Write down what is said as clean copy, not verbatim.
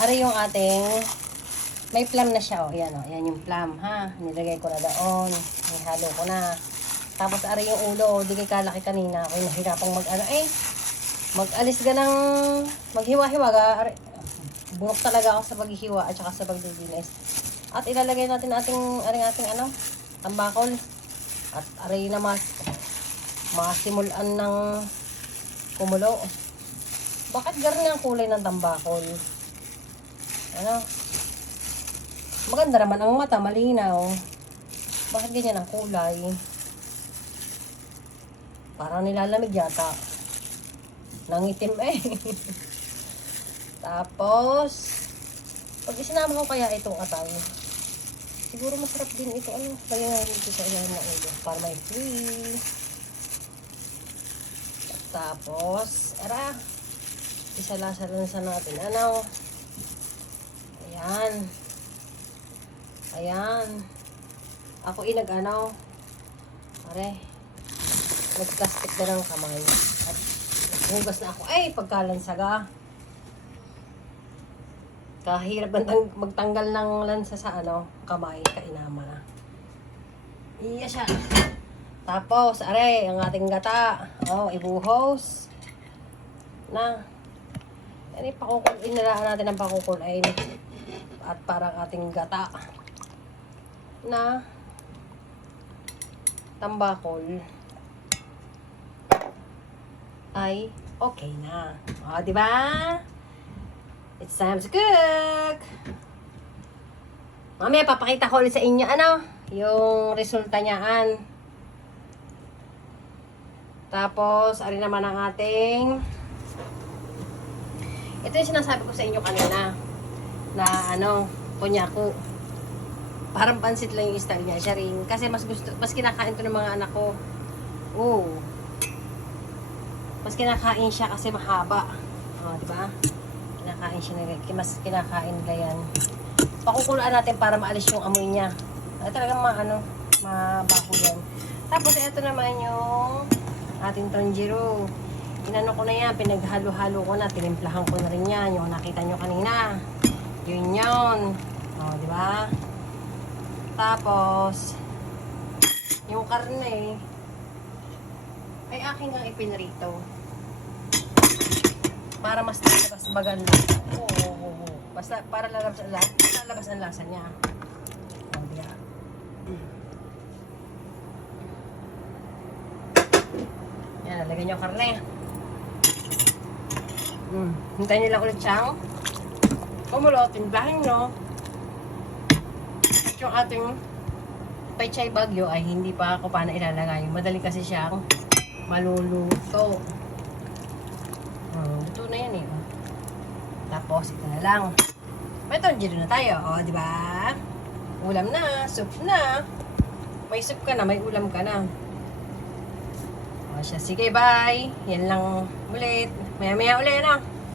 Ari yung ating, may plum na siya, oh. Yan, oh. Yan yung plum, ha. Nilagay ko na doon. Nihalo ko na. Tapos, ari yung ulo. Di kay kalaki kanina. Ako nahirapang mag-alis ka ng, maghiwa-hiwa ka. Bunok talaga ako sa paghihiwa at saka sa pagdidinis. At ilalagay natin ating tambakol. At ari na masimulan ng kumulo. Bakit ganyan ang kulay ng tambakol? Ano? Maganda naman ang mata, malinaw. Bakit ganyan ang kulay? Parang nilalamig yata. Nangitim eh. Tapos, pag isinama ko kaya itong atay, siguro masarap din ito. Ano? Kaya nga dito sa ilalim ng ulo. Para may free. Tapos, isa-lasa natin. Ano? Ayan. Ayan. Ako nag-plastic na ng kamay. At hugas na ako. Ay, pagkalansaga. Kahirap magtanggal ng lansa sa kamay. Kainama na. Iya siya. Tapos, ang ating gata. Ibuhos. Na. Yan, inalaan natin ang pakukulain. At parang ating gata. Na. Tambakol. Ay, okay na. Di ba? It's time to cook. Mamaya, papakita ko ulit sa inyo, yung resulta niyaan. Tapos, ari naman ang ating, ito yung sinasabi ko sa inyo kanina, na kunyako. Parang pansit lang yung style niya, siya rin. Kasi mas kinakain to ng mga anak ko. Mas kinakain siya kasi mahaba. Diba? Kinakain siya mas kinakain nila yan. Pakukulaan natin para maalis yung amoy niya. Talagang mabaho yan. Tapos ito naman yung ating tanjiro. Inano ko na yan, pinaghalo-halo ko na, tinimplahan ko na rin yan. Yung nakita nyo kanina. Yun. Di ba? Tapos, yung karne, ay aking ang ipinrito. Para mas lalabas maganda. Basta para lalabas ang lasa niya. Yan, lagyan nyo karne. Hintayin nyo lang ulit siyang kumulo, timplahin nyo. At yung ating pechay bagyo ay hindi pa ako paano ilalagay. Madali kasi siyang maluluto. Luto na yan eh. Tapos ito na lang. May tonjiro na tayo. Di ba? Ulam na, soup na. May soup ka na, may ulam ka na. Sige, bye. Yan lang ulit. Maya-maya ulit,